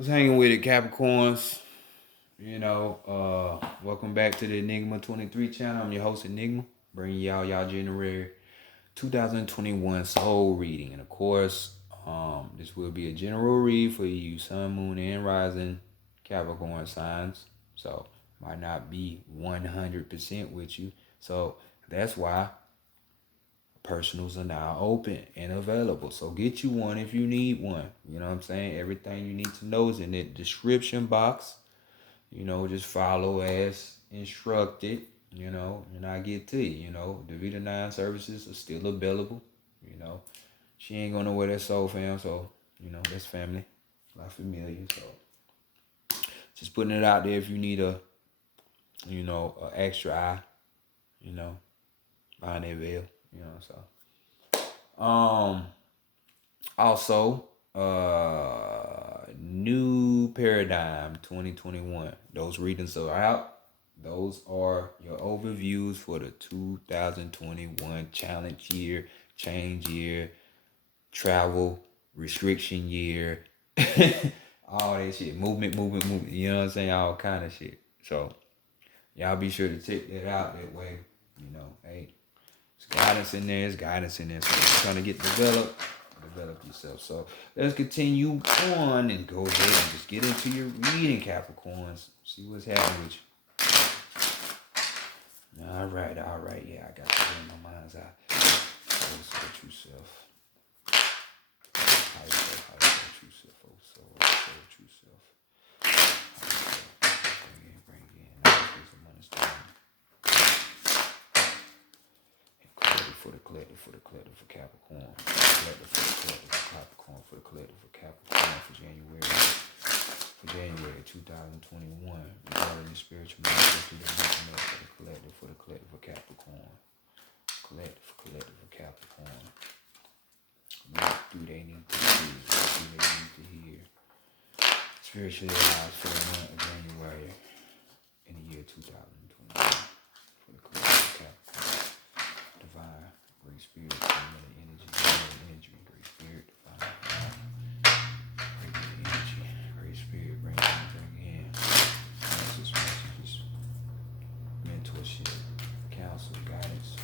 Was hanging with it, Capricorns. Welcome back to the Enigma 23 channel. I'm your host, Enigma, bringing y'all January 2021 soul reading. And of course, this will be a general read for you sun, moon, and rising Capricorn signs. So, might not be 100% with you. So, that's why personals are now open and available. So get you one if you need one. You know what I'm saying? Everything you need to know is in the description box. Just follow as instructed, and I get to you. The Vita 9 services are still available. She ain't gonna know where that soul fam, so that's family. La familia. So just putting it out there if you need a extra eye, behind that veil, so also, new paradigm 2021. Those readings are out. Those are your overviews for the 2021 challenge year, change year, travel, restriction year, all that shit. Movement. You know what I'm saying? All kind of shit. So, y'all be sure to check that out that way. Hey, there's guidance in there. So you're trying to develop yourself. So let's continue on and go ahead and just get into your reading, Capricorns. See what's happening with you. All right. Yeah, I got that in my mind's eye. What's your true self? How you true self? True self. Bring in. Get some understanding. For the collective for Capricorn. For Capricorn for January 2021. Regarding the spiritual manifestation for the collective for Capricorn. Collective for Capricorn. What do they need to see? What do they need to hear? Spiritually alive for the month of January in the year 2021. For the collective for Capricorn. Divine, great spirit, energy, great spirit, divine, great energy, great spirit, bring in messages, mentorship, counsel, guidance,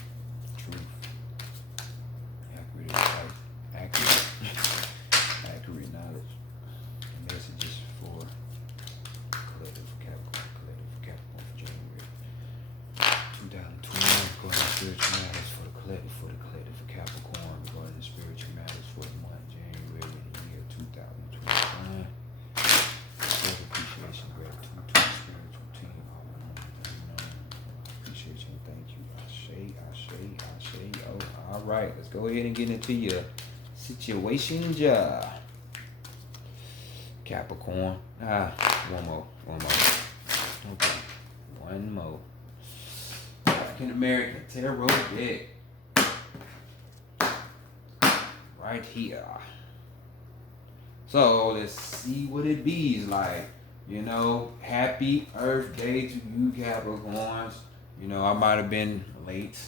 truth, accurate knowledge, and messages for collective for Capricorn for January 2021, going to spiritual matters for the collective for Capricorn, regarding the spiritual matters for the month of January in the year 2021. Self-appreciation, gratitude to the spiritual team. Appreciation, thank you. Ashe. Oh, all right, let's go ahead and get into your situation, Capricorn. One more. Okay, one more. African American Tarot deck. Right here. So let's see what it be like. Happy Earth Day to you, Capricorns. I might have been late.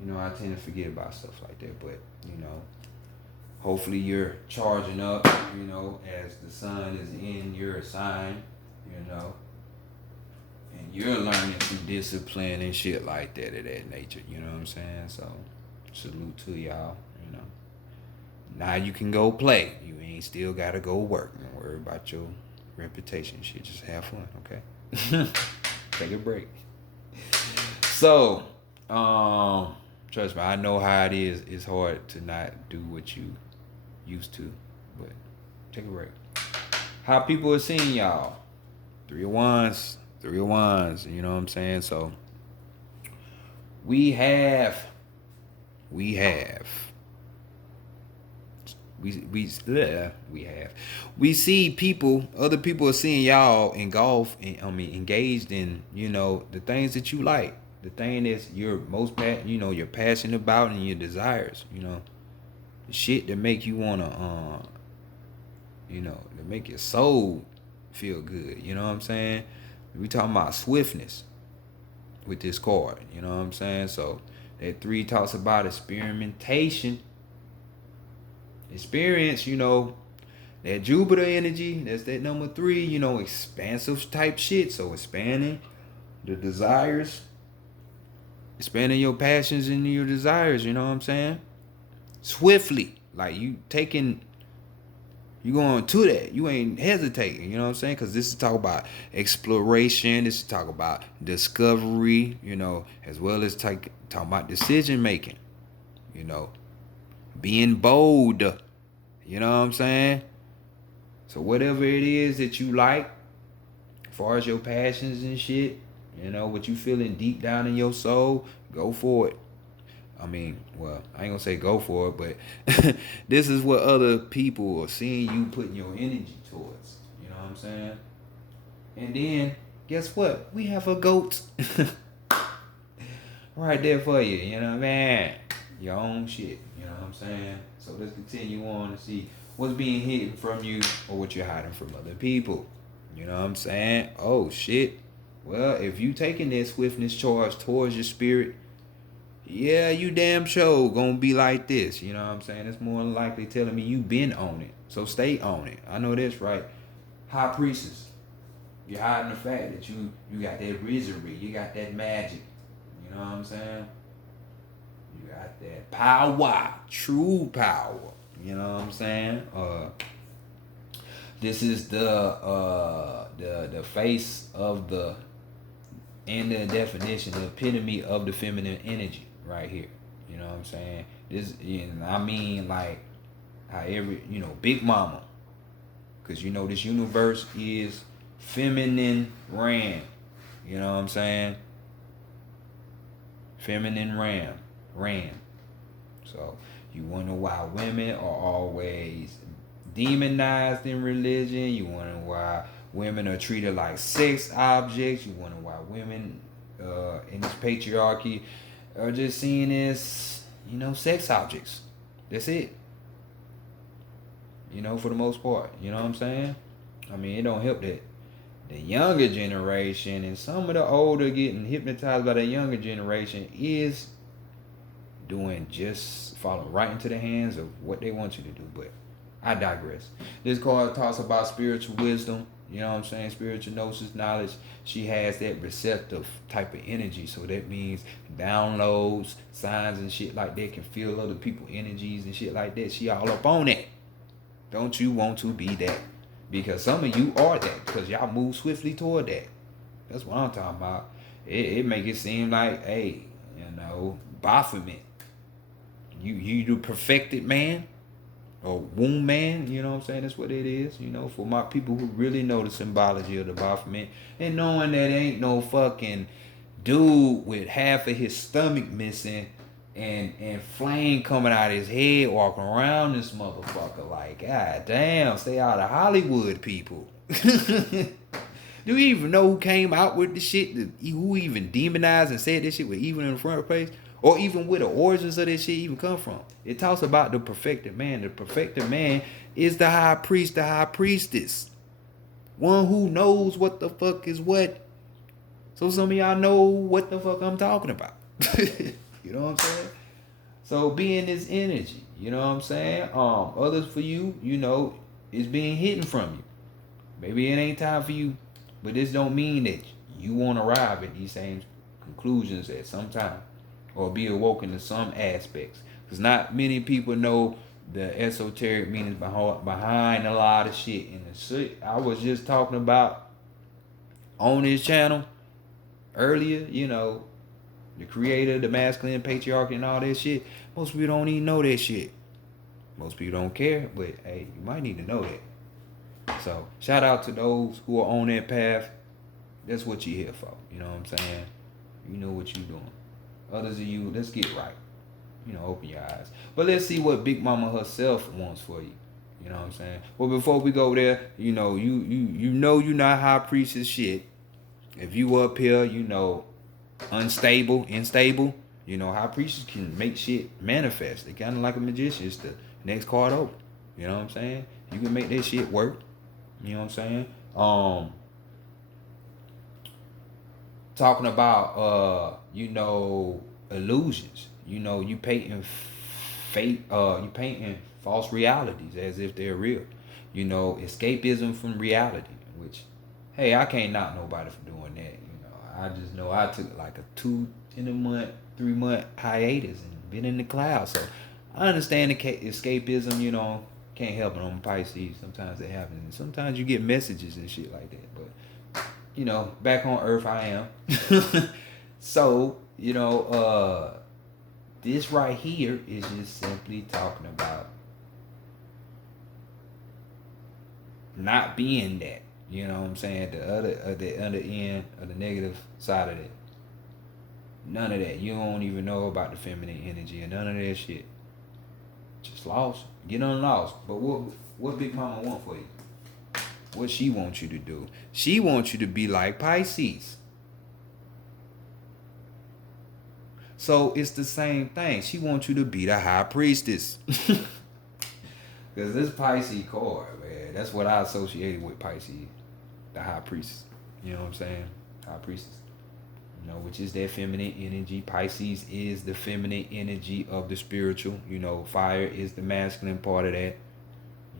I tend to forget about stuff like that, but hopefully you're charging up, as the sun is in your sign, and you're learning some discipline and shit like that of that nature, you know what I'm saying? So salute to y'all, Now you can go play. You ain't still gotta go work. Don't worry about your reputation shit. Just have fun, okay? Take a break. So, trust me, I know how it is. It's hard to not do what you used to, but take a break. How people are seeing y'all? 3 of Wands, you know what I'm saying? So, we see other people are seeing y'all engaged in, the things that you like, the thing that's you're you're passionate about and your desires, the shit that make you wanna, that make your soul feel good, you know what I'm saying? We talking about swiftness with this card, you know what I'm saying? So that 3 talks about experimentation. Experience, That Jupiter energy, that's that number 3, expansive type shit. So expanding the desires, expanding your passions and your desires, you know what I'm saying? Swiftly. Like you going to that. You ain't hesitating, you know what I'm saying? Because this is talk about exploration. This is talk about discovery, as well as talking about decision making, you know, being bold, you know what I'm saying? So whatever it is that you like, as far as your passions and shit, what you feeling deep down in your soul, go for it. I mean, well, I ain't gonna say go for it, but this is what other people are seeing you putting your energy towards. You know what I'm saying? And then, guess what? We have a goat right there for you. You know what I mean? Your own shit. You know what I'm saying? So let's continue on to see what's being hidden from you or what you're hiding from other people. You know what I'm saying? Oh, shit. Well, if you taking that swiftness charge towards your spirit, yeah, you damn sure gonna be like this. You know what I'm saying? It's more than likely telling me you been on it. So stay on it. I know that's right. High priestess, you're hiding the fact that you got that wizardry. You got that magic. You know what I'm saying? You got that power. True power. You know what I'm saying? This is the face of the, and the definition, the epitome of the feminine energy right here. You know what I'm saying? This, I mean, like how Big Mama, because this universe is feminine ram. You know what I'm saying? Feminine ram. So you wonder why women are always demonized in religion. You wonder why women are treated like sex objects. You wonder why women in this patriarchy are just seen as, sex objects. That's it. For the most part. You know what I'm saying? I mean, it don't help that the younger generation and some of the older getting hypnotized by the younger generation is doing just falling right into the hands of what they want you to do. But I digress. This card talks about spiritual wisdom. You know what I'm saying? Spiritual gnosis knowledge. She has that receptive type of energy. So that means downloads, signs and shit like that, can feel other people's energies and shit like that. She all up on that. Don't you want to be that? Because some of you are that. Because y'all move swiftly toward that. That's what I'm talking about. It make it seem like, hey, Baphomet. You the perfected man. Or womb man, you know what I'm saying? That's what it is, for my people who really know the symbology of the Baphomet, and knowing that ain't no fucking dude with half of his stomach missing and flame coming out of his head walking around this motherfucker like, god damn, stay out of Hollywood, people. Do you even know who came out with the shit? Who even demonized and said this shit with even in the front place? Or even where the origins of this shit even come from. It talks about the perfected man. The perfected man is the high priest, the high priestess. One who knows what the fuck is what. So some of y'all know what the fuck I'm talking about. You know what I'm saying? So be in this energy. You know what I'm saying? Others for you, is being hidden from you. Maybe it ain't time for you. But this don't mean that you won't arrive at these same conclusions at some time. Or be awoken to some aspects. Because not many people know the esoteric meanings behind a lot of shit. And the shit I was just talking about on this channel earlier, the creator, the masculine patriarchy and all that shit, most people don't even know that shit. Most people don't care, but hey, you might need to know that. So shout out to those who are on that path. That's what you're here for. You know what I'm saying? You know what you're doing. Others of you, let's get right. Open your eyes. But let's see what Big Mama herself wants for you. You know what I'm saying? Well, before we go there, you you're not high priestess shit. If you up here, unstable, instable, high priestess can make shit manifest. They kind of like a magician. It's the next card over. You know what I'm saying? You can make that shit work. You know what I'm saying? Talking about illusions. You painting fake, you painting false realities as if they're real. you know, escapism from reality, which, hey, I can't knock nobody for doing that. You know, I just know I took like a 3 month hiatus and been in the clouds. So I understand the escapism, you know, can't help it on Pisces. Sometimes it happens. And sometimes you get messages and shit like that. But, you know, back on Earth I am. So, you know, this right here is just simply talking about not being that. You know what I'm saying? The other end of the negative side of that. None of that. You don't even know about the feminine energy or none of that shit. Just lost. Get on lost. But what Big Mama want for you? What she wants you to do? She wants you to be like Pisces. So it's the same thing. She wants you to be the high priestess. Because this Pisces card, man, that's what I associated with Pisces. The high priestess. You know what I'm saying? High priestess. You know, which is that feminine energy. Pisces is the feminine energy of the spiritual. You know, fire is the masculine part of that.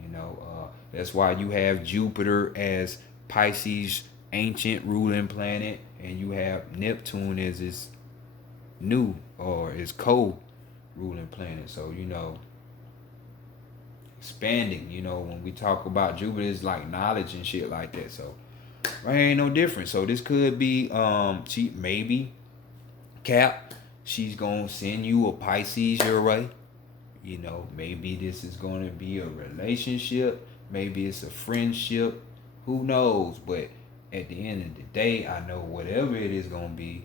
You know, that's why you have Jupiter as Pisces' ancient ruling planet, and you have Neptune as its new or its co-ruling planet. So, you know, expanding, you know, when we talk about Jupiter, it's like knowledge and shit like that. So right, ain't no different. So this could be she maybe Cap, she's gonna send you a Pisces your way. You know, maybe this is gonna be a relationship, maybe it's a friendship, who knows? But at the end of the day, I know whatever it is gonna be,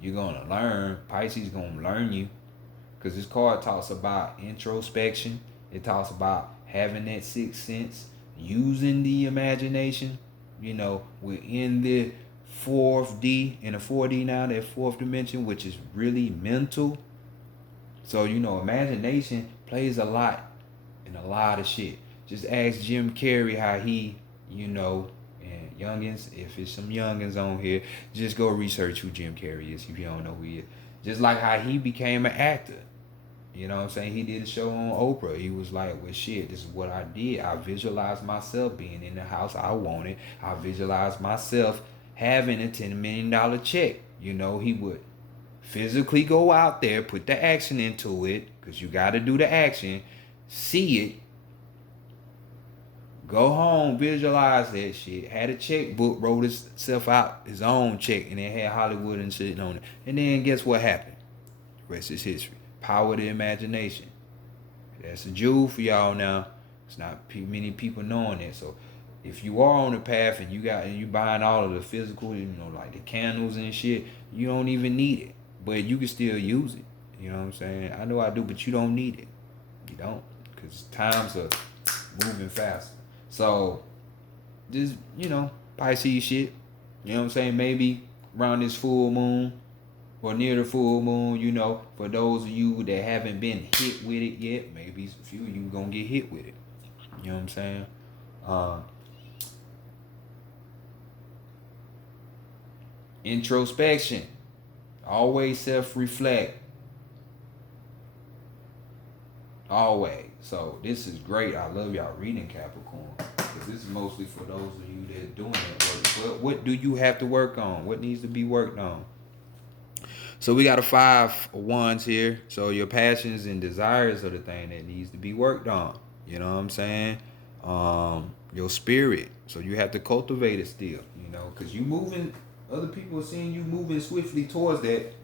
you're gonna learn. Pisces gonna learn you. Because this card talks about introspection. It talks about having that sixth sense, using the imagination. You know, we're in the 4D, in the 4D now, that fourth dimension, which is really mental. So, you know, imagination plays a lot in a lot of shit. Just ask Jim Carrey how he, you know, and youngins, if it's some youngins on here, just go research who Jim Carrey is if you don't know who he is. Just like how he became an actor. You know what I'm saying? He did a show on Oprah. He was like, well, shit, this is what I did. I visualized myself being in the house I wanted. I visualized myself having a $10 million check. You know, he would physically go out there, put the action into it, because you got to do the action, see it, go home, visualize that shit, had a checkbook, wrote himself out his own check, and then had Hollywood and shit on it. And then guess what happened? The rest is history. Power of the imagination. That's a jewel for y'all now. It's not many people knowing that. So if you are on the path and you buying all of the physical, you know, like the candles and shit, you don't even need it. But you can still use it. You know what I'm saying? I know I do, but you don't need it. You don't. Because times are moving faster. So just, you know, Pisces shit. You know what I'm saying? Maybe around this full moon, or near the full moon, you know, for those of you that haven't been hit with it yet, maybe a few of you gonna get hit with it. You know what I'm saying? Introspection. Always self-reflect. Always. So this is great. I love y'all reading Capricorn. Because this is mostly for those of you that are doing that work. What do you have to work on? What needs to be worked on? So we got a 5 of Wands here. So your passions and desires are the thing that needs to be worked on. You know what I'm saying? Your spirit. So you have to cultivate it still. You know, because you moving. Other people are seeing you moving swiftly towards that,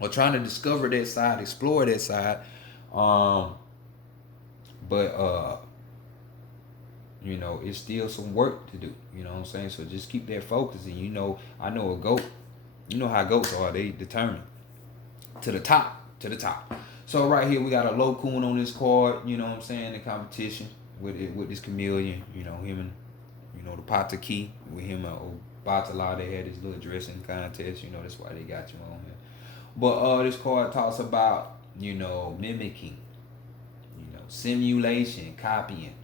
or trying to discover that side, explore that side. But you know, it's still some work to do. You know what I'm saying? So just keep that focus. And you know, I know a goat. You know how goats are. They determined. To the top. To the top. So right here, we got a Lokun on this card. You know what I'm saying? The competition with this chameleon. You know, him and, you know, the Pataki. With him and Batala, they had this little dressing contest. You know, that's why they got you on here. But this card talks about, you know, mimicking. You know, simulation, copying.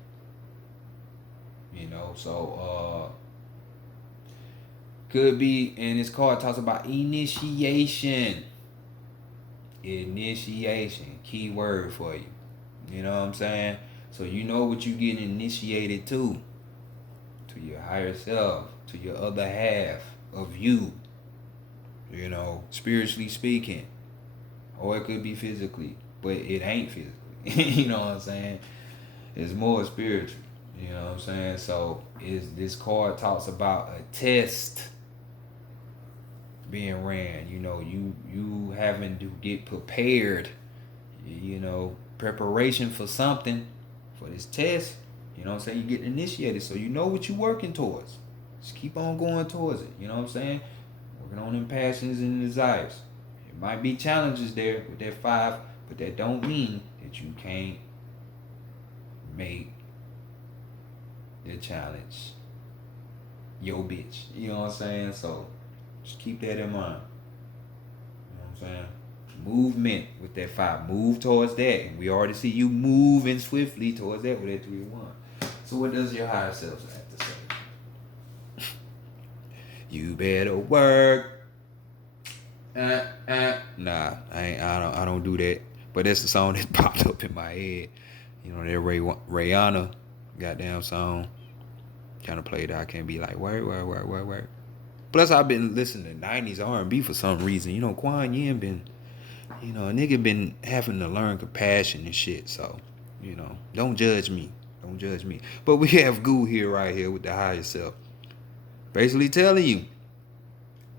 You know, so could be, and this card talks about initiation. Initiation, key word for you. You know what I'm saying? So you know what you getting initiated to your higher self, to your other half of you, you know, spiritually speaking. Or it could be physically, but it ain't physically. You know what I'm saying? It's more spiritual. You know what I'm saying? So is this card talks about a test being ran. You know, you having to get prepared. You know, preparation for something, for this test. You know what I'm saying? You get initiated, so you know what you're working towards. Just keep on going towards it. You know what I'm saying? Working on them passions and desires. It might be challenges there with that 5, but that don't mean that you can't make the challenge your bitch. You know what I'm saying? So just keep that in mind. You know what I'm saying? Movement with that 5. Move towards that. And we already see you moving swiftly towards that with that 3-1. So what does your higher self have to say? You better work. Nah, I don't do that. But that's the song that popped up in my head. You know, that Rihanna goddamn song. Kind of played out. I can't be like, word. Plus, I've been listening to 90s R&B for some reason. You know, Quan Yin been, you know, a nigga been having to learn compassion and shit. So, you know, don't judge me. Don't judge me. But we have Goo here right here with the higher self. Basically telling you,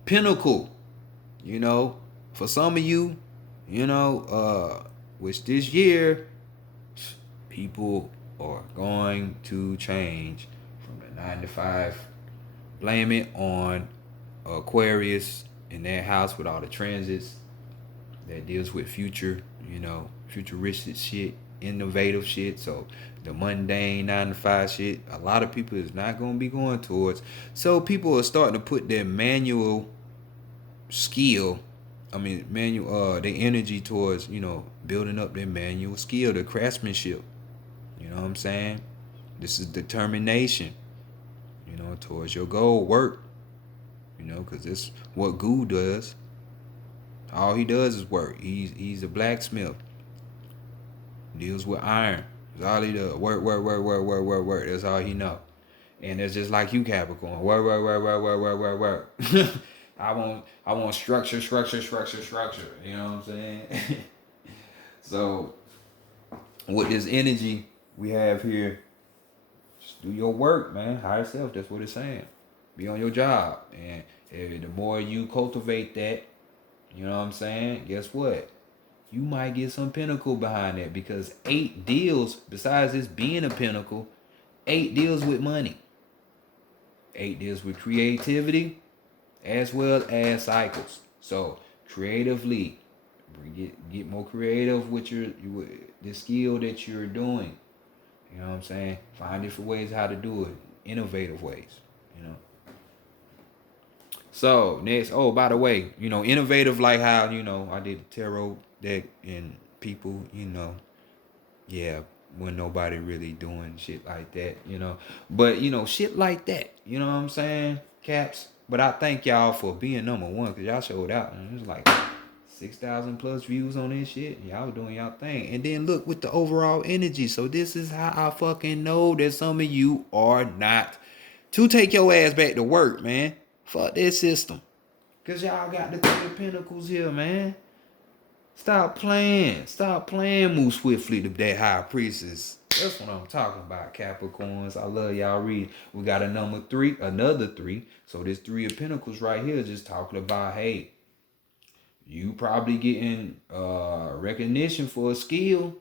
pinnacle, you know, for some of you, you know, which this year, people are going to change from the 9 to 5. Blame it on Aquarius in that house with all the transits that deals with future, you know, futuristic shit, innovative shit. So the mundane 9 to 5 shit, a lot of people is not gonna be going towards. So people are starting to put their manual skill, their energy towards, you know, building up their manual skill, their craftsmanship. You know what I'm saying? This is determination, you know, towards your goal, work. You know, because it's what Goo does. All he does is work. He's a blacksmith. Deals with iron. That's all he does. Work. That's all he know. And it's just like you, Capricorn. Work. I want structure. You know what I'm saying? So with this energy we have here, just do your work, man. Higher self. That's what it's saying. Be on your job. And the more you cultivate that, you know what I'm saying? Guess what? You might get some pinnacle behind that, because 8 deals, besides this being a pinnacle, 8 deals with money. 8 deals with creativity as well as cycles. So creatively, get more creative with the skill that you're doing. You know what I'm saying? Find different ways how to do it. Innovative ways, you know. So next, oh, by the way, you know, innovative, like how, you know, I did the tarot deck and people, you know, yeah, when nobody really doing shit like that, you know. But, you know, shit like that, you know what I'm saying, Caps? But I thank y'all for being number one, because y'all showed out. And it was like 6,000 plus views on this shit. Y'all doing y'all thing. And then look with the overall energy. So this is how I fucking know that some of you are not to take your ass back to work, man. Fuck this system. Because y'all got the 3 of Pentacles here, man. Stop playing. Move swiftly to that high priestess. That's what I'm talking about, Capricorns. I love y'all read. We got another 3. So this 3 of Pentacles right here is just talking about, hey, you probably getting recognition for a skill.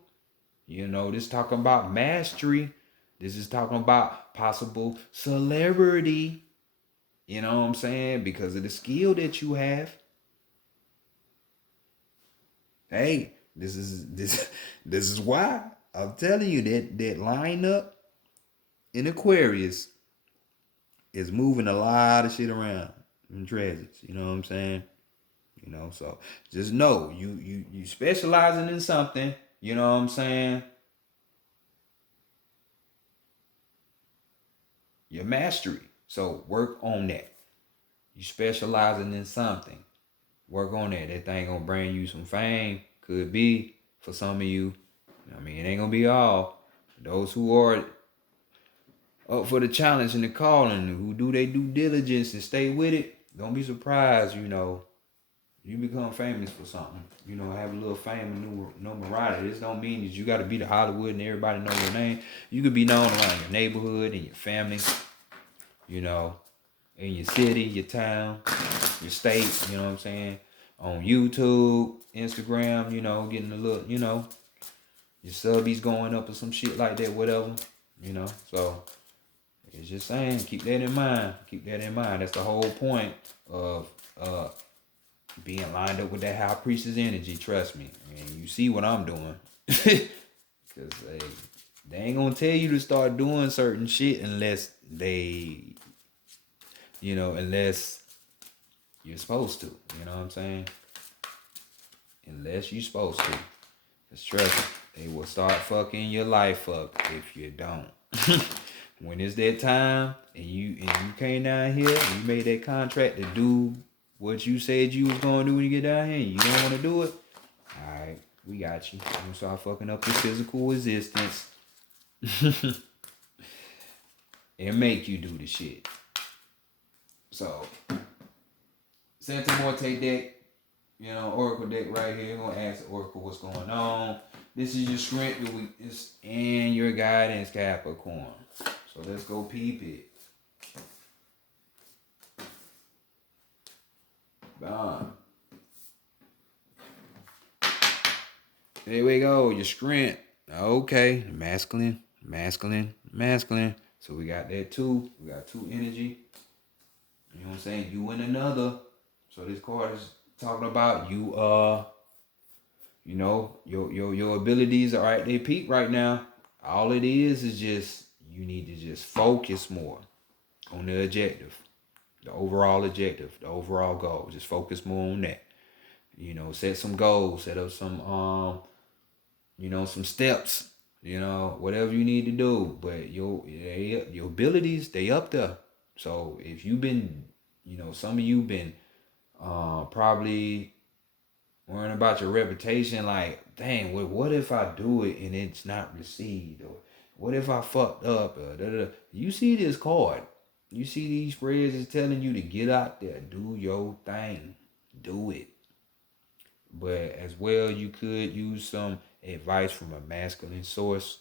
You know, this talking about mastery. This is talking about possible celebrity. You know what I'm saying? Because of the skill that you have. Hey, this is why I'm telling you that lineup in Aquarius is moving a lot of shit around in transits. You know what I'm saying? You know, so just know you specializing in something. You know what I'm saying? Your mastery. So work on that. You specializing in something. Work on that. That thing gonna bring you some fame. Could be for some of you. I mean, it ain't gonna be all. Those who are up for the challenge and the calling, who do their due diligence and stay with it, don't be surprised, you become famous for something. Have a little fame and notoriety. This don't mean that you got to be to Hollywood and everybody know your name. You could be known around your neighborhood and your family, you know, in your city, your town, your state, you know what I'm saying? On YouTube, Instagram, getting a little, your subbies going up or some shit like that, whatever, So it's just saying, keep that in mind. Keep that in mind. That's the whole point of being lined up with that high priestess energy. Trust me. And you see what I'm doing. Because they ain't going to tell you to start doing certain shit unless unless you're supposed to. You know what I'm saying? Unless you're supposed to. Because trust me, they will start fucking your life up if you don't. When it's that time and you came down here and you made that contract to do what you said you was gonna do when you get down here and you don't wanna do it, alright, we got you. You're gonna start fucking up your physical existence and make you do the shit. So Santa Morte deck, Oracle deck right here. We're gonna ask the Oracle what's going on. This is your strength, your weakness, and your guidance, Capricorn. So let's go peep it. Bam. There we go. Your strength. Okay. Masculine. So we got that too. We got two energy. You know what I'm saying? You and another. So this card is talking about you. Your abilities are at their peak right now. All it is just you need to just focus more on the objective, the overall objective, the overall goal. Just focus more on that. Set some goals, set up some some steps, whatever you need to do. But your abilities, they up there. So if you've been, some of you been probably worrying about your reputation, like, dang, what if I do it and it's not received? Or what if I fucked up? You see this card. You see these spreads is telling you to get out there, do your thing, do it. But as well, you could use some advice from a masculine source,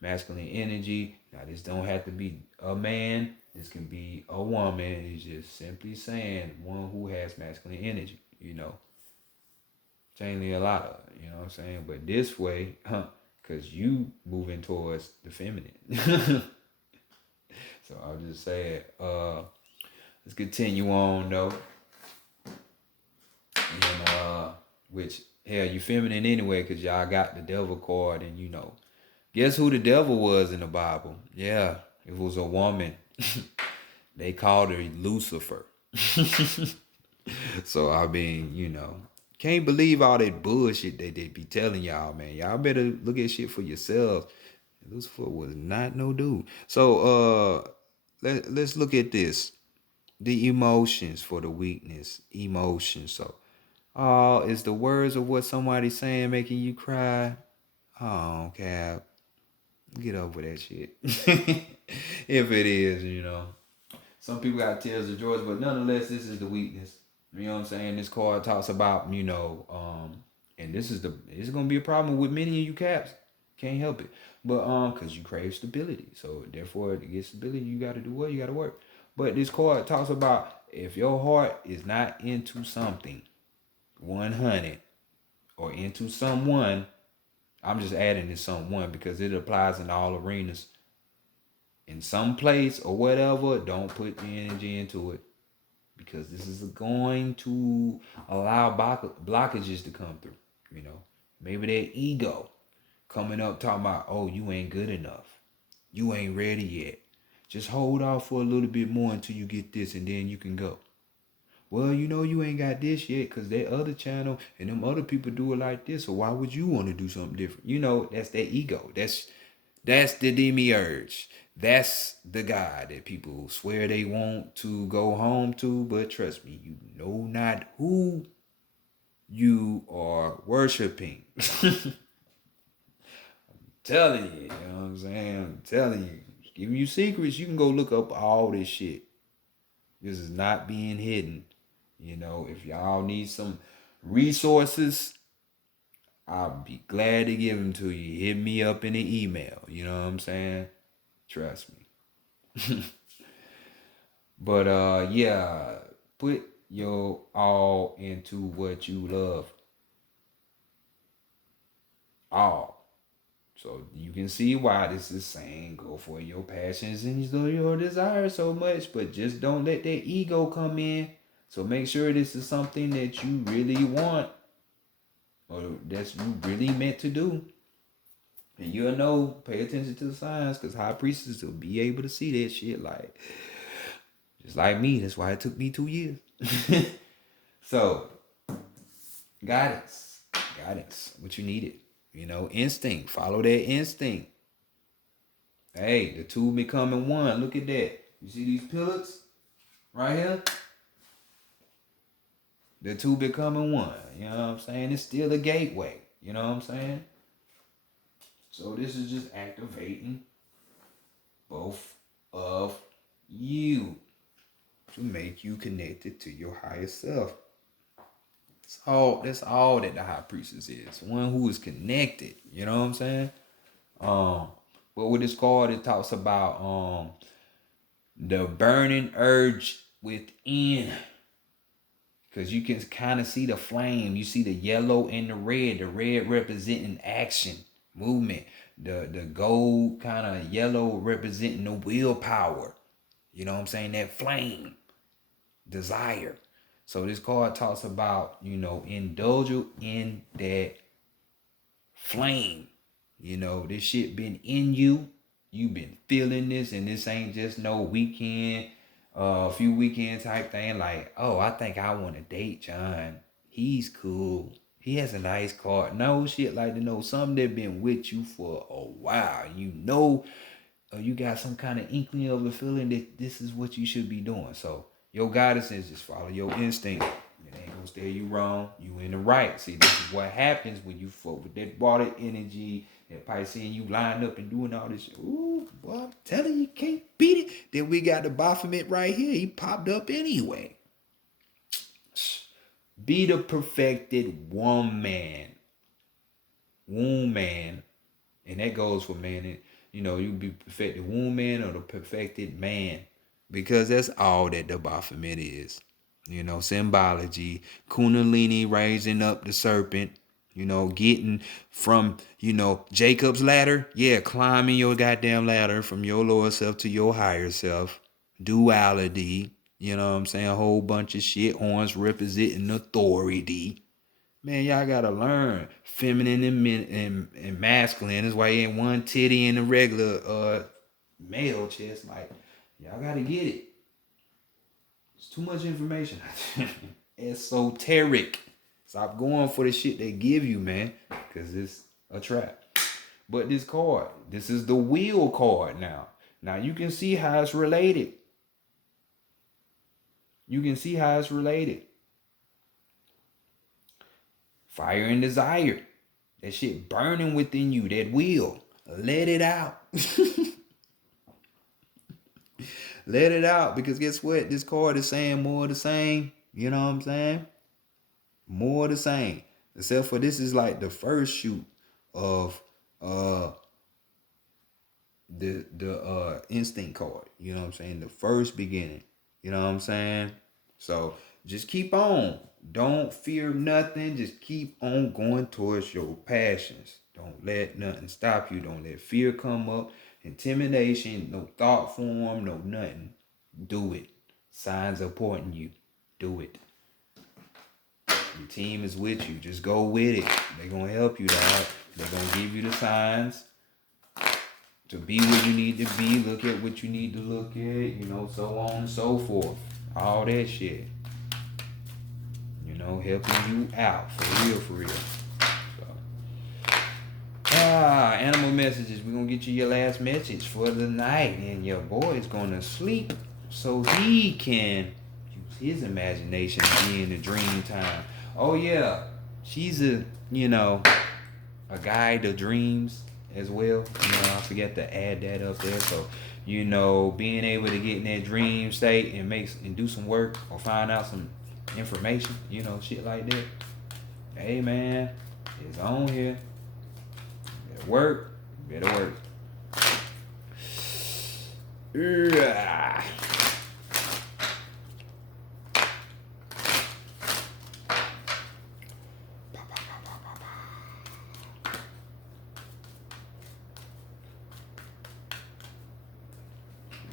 masculine energy. Now, this don't have to be a man. This can be a woman. It's just simply saying one who has masculine energy, Mainly a lot of it, you know what I'm saying? But this way, because you moving towards the feminine. So I'll just say it. Let's continue on though. And which hell, you feminine anyway, because y'all got the devil card, and guess who the devil was in the Bible? Yeah, it was a woman. They called her Lucifer. So I mean, can't believe all that bullshit they be telling y'all, man. Y'all better look at shit for yourselves. Lucifer was not no dude. So let's look at this. The emotions for the weakness. Emotions. So is the words of what somebody's saying making you cry? Oh, Cap. Get over that shit. If it is, Some people got tears of joy, but nonetheless, this is the weakness. You know what I'm saying? This card talks about, and it's gonna be a problem with many of you caps. Can't help it. But because you crave stability. So therefore to get stability, you gotta do what? You gotta work. But this card talks about if your heart is not into something 100 or into someone, I'm just adding this someone because it applies in all arenas. In some place or whatever, don't put the energy into it. Because this is going to allow blockages to come through, Maybe that ego coming up talking about, oh, you ain't good enough. You ain't ready yet. Just hold off for a little bit more until you get this and then you can go. Well, you ain't got this yet because that other channel and them other people do it like this. So why would you want to do something different? That's that ego. That's the demiurge. That's the God that people swear they want to go home to, but trust me, you know not who you are worshiping. Telling you, you know what I'm saying? I'm telling you. Giving you secrets, you can go look up all this shit. This is not being hidden. You know, if y'all need some resources, I'll be glad to give them to you. Hit me up in an email. You know what I'm saying? Trust me. But yeah, put your all into what you love. All. So you can see why this is saying go for your passions and your desires so much, but just don't let that ego come in. So make sure this is something that you really want or that's you really meant to do. And you'll know, pay attention to the signs, because high priestess will be able to see that shit like, just like me. That's why it took me 2 years. So, guidance, what you needed. You know, instinct, follow that instinct. Hey, the two becoming one. Look at that. You see these pillars right here? The two becoming one. You know what I'm saying? It's still a gateway. You know what I'm saying? So this is just activating both of you to make you connected to your higher self. That's all that the high priestess is. One who is connected. You know what I'm saying? But with this card, it talks about the burning urge within. Because you can kind of see the flame. You see the yellow and the red. The red representing action, movement. The gold kind of yellow representing the willpower. You know what I'm saying? That flame. Desire. So this card talks about, you know, indulge in that flame. You know, this shit been in you. You been feeling this, and this ain't just no weekend, a few weekend type thing. Like, oh, I think I want to date John. He's cool. He has a nice car. No shit like to know something that been with you for a while. You know, you got some kind of inkling of a feeling that this is what you should be doing. So your guidance is just follow your instinct. It ain't gonna steer you wrong. You in the right. See, this is what happens when you fuck with that water energy, that Piscean, you lined up and doing all this. Ooh, boy, I'm telling you, can't beat it. Then we got the Baphomet right here. He popped up anyway. Be the perfected woman. And that goes for man. You know, you be perfected woman or the perfected man. Because that's all that the Baphomet is. You know, symbology, Kundalini raising up the serpent, you know, getting from, you know, Jacob's ladder. Yeah, climbing your goddamn ladder from your lower self to your higher self. Duality, you know what I'm saying? A whole bunch of shit. Horns representing authority. Man, y'all gotta learn feminine and masculine. That's why you ain't one titty in the regular male chest. Like, y'all gotta get it. It's too much information. Esoteric. Stop going for the shit they give you, man, because it's a trap. But this card, this is the wheel card now. Now you can see how it's related. Fire and desire. That shit burning within you, that wheel. Let it out. Let it out, because guess what? This card is saying more of the same. You know what I'm saying? More of the same. Except for this is like the first shoot of the instinct card. You know what I'm saying? The first beginning. You know what I'm saying? So just keep on. Don't fear nothing. Just keep on going towards your passions. Don't let nothing stop you. Don't let fear come up. Intimidation, no thought form, no nothing. Do it. Signs are pointing you. Do it. Your team is with you. Just go with it. They're going to help you, dog. They're going to give you the signs to be where you need to be. Look at what you need to look at. You know, so on and so forth. All that shit. You know, helping you out. For real. Animal messages. We're going to get you your last message for the night. And your boy is going to sleep so he can use his imagination to be in the dream time. Oh, yeah. She's a guide of dreams as well. You know, I forget to add that up there. So, you know, being able to get in that dream state and do some work or find out some information, you know, shit like that. Hey man, it's on here. Better work. Better work.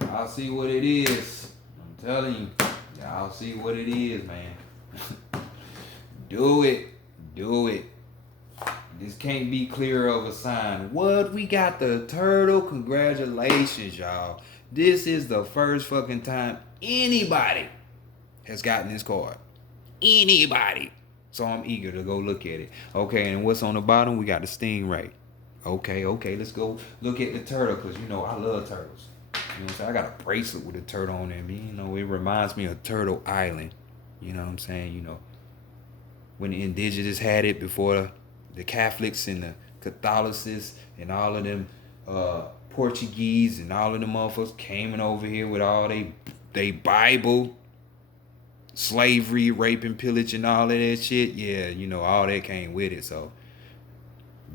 Y'all see what it is. I'm telling you. Y'all see what it is, man. Do it. Do it. This can't be clearer of a sign. What? We got the turtle. Congratulations, y'all. This is the first fucking time anybody has gotten this card. Anybody. So I'm eager to go look at it. Okay, and what's on the bottom? We got the stingray. Okay, let's go look at the turtle, because, you know, I love turtles. You know what I'm saying? I got a bracelet with a turtle on it. You know, it reminds me of Turtle Island. You know what I'm saying? You know, when the indigenous had it before the Catholics and the Catholicists and all of them Portuguese and all of them motherfuckers came over here with all they Bible, slavery, rape and pillage and all of that shit. Yeah, you know, all that came with it. So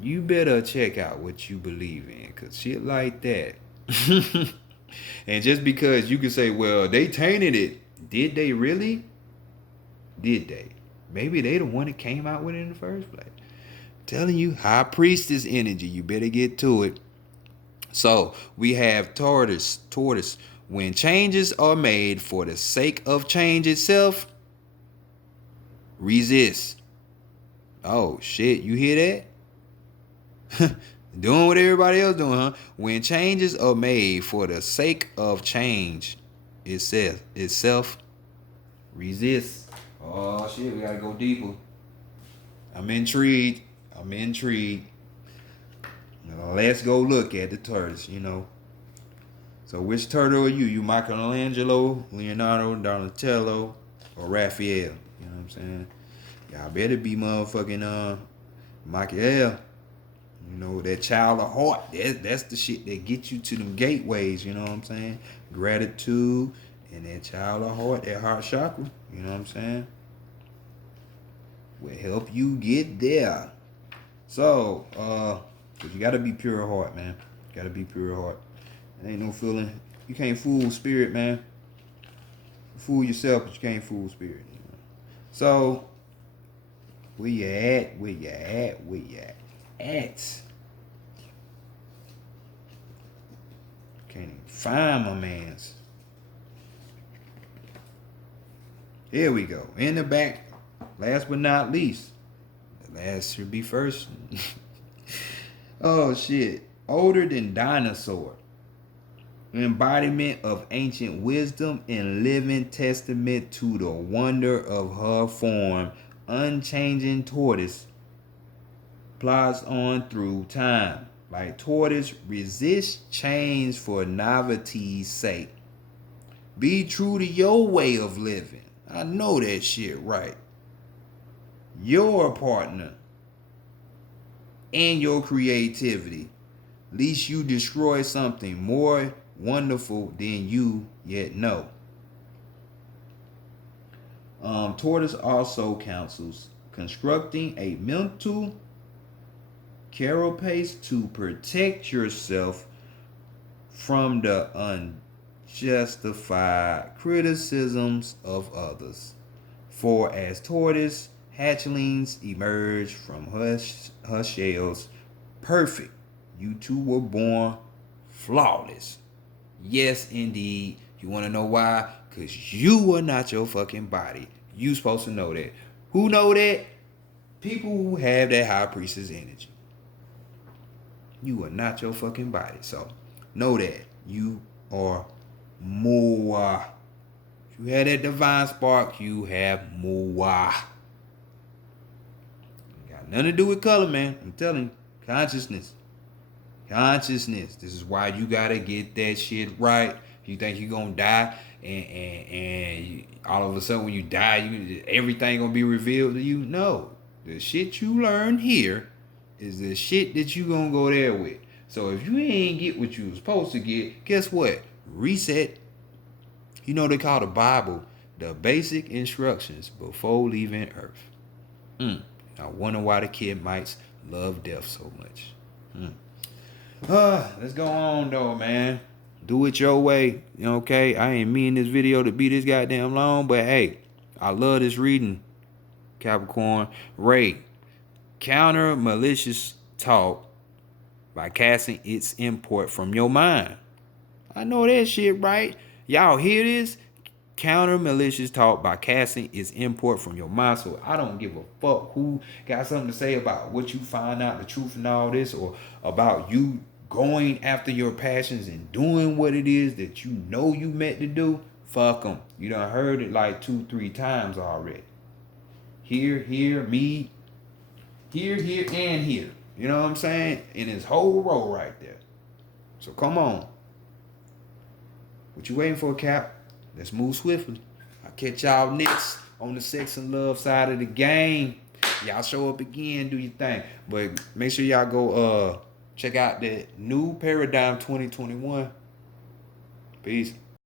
you better check out what you believe in, because shit like that. And just because you can say, well, they tainted it. Did they really? Did they? Maybe they the one that came out with it in the first place. Telling you, high priestess energy. You better get to it. So we have tortoise. When changes are made for the sake of change itself, resist. Oh shit, you hear that? Doing what everybody else doing, huh? When changes are made for the sake of change itself, resist. Oh shit, we gotta go deeper. I'm intrigued. Now, let's go look at the turtles, you know. So which turtle are you? You Michelangelo, Leonardo, Donatello, or Raphael? You know what I'm saying? Y'all better be motherfucking Michael. You know, that child of heart. That's the shit that gets you to them gateways, you know what I'm saying? Gratitude and that child of heart, that heart chakra, you know what I'm saying? Will help you get there. So, cause you gotta be pure heart, man. Gotta be pure heart. There ain't no feeling. You can't fool spirit, man. Fool yourself, but you can't fool spirit. You know? So, where you at? Can't even find my mans. Here we go. In the back, last but not least. The last should be first. Oh shit. Older than dinosaur. Embodiment of ancient wisdom and living testament to the wonder of her form. Unchanging tortoise plods on through time. Like tortoise, resist change for novelty's sake. Be true to your way of living. I know that shit right. Your partner and your creativity. Least you destroy something more wonderful than you yet know. Tortoise also counsels constructing a mental carapace to protect yourself from the unjustified criticisms of others. For as tortoise hatchlings emerge from her shells, perfect, you two were born flawless. Yes, indeed. You want to know why? Because you are not your fucking body. You supposed to know that. Who know that? People who have that high priestess energy. You are not your fucking body. So know that. You are more. If you have that divine spark, you have more. Got nothing to do with color, man. I'm telling you. Consciousness. This is why you gotta get that shit right. You think you're gonna die and all of a sudden when you die, everything gonna be revealed to you? No. The shit you learn here is the shit that you gonna go there with. So if you ain't get what you was supposed to get, guess what? Reset. You know they call the Bible the basic instructions before leaving Earth. I wonder why the Kemites love death so much. Let's go on though, man. Do it your way. Okay? I ain't mean this video to be this goddamn long, but hey, I love this reading, Capricorn. Ray, counter malicious talk by casting its import from your mind. I know that shit, right? Y'all hear this? Counter malicious talk by casting its import from your mind. So I don't give a fuck who got something to say about what you find out the truth and all this, or about you going after your passions and doing what it is that you know you meant to do. Fuck them. You done heard it like 2-3 times already. Here, me. Here, and here. You know what I'm saying? In his whole row right there. So come on. What you waiting for, Cap? Let's move swiftly. I'll catch y'all next on the sex and love side of the game. Y'all show up again, do your thing. But make sure y'all go check out the new Paradigm 2021. Peace.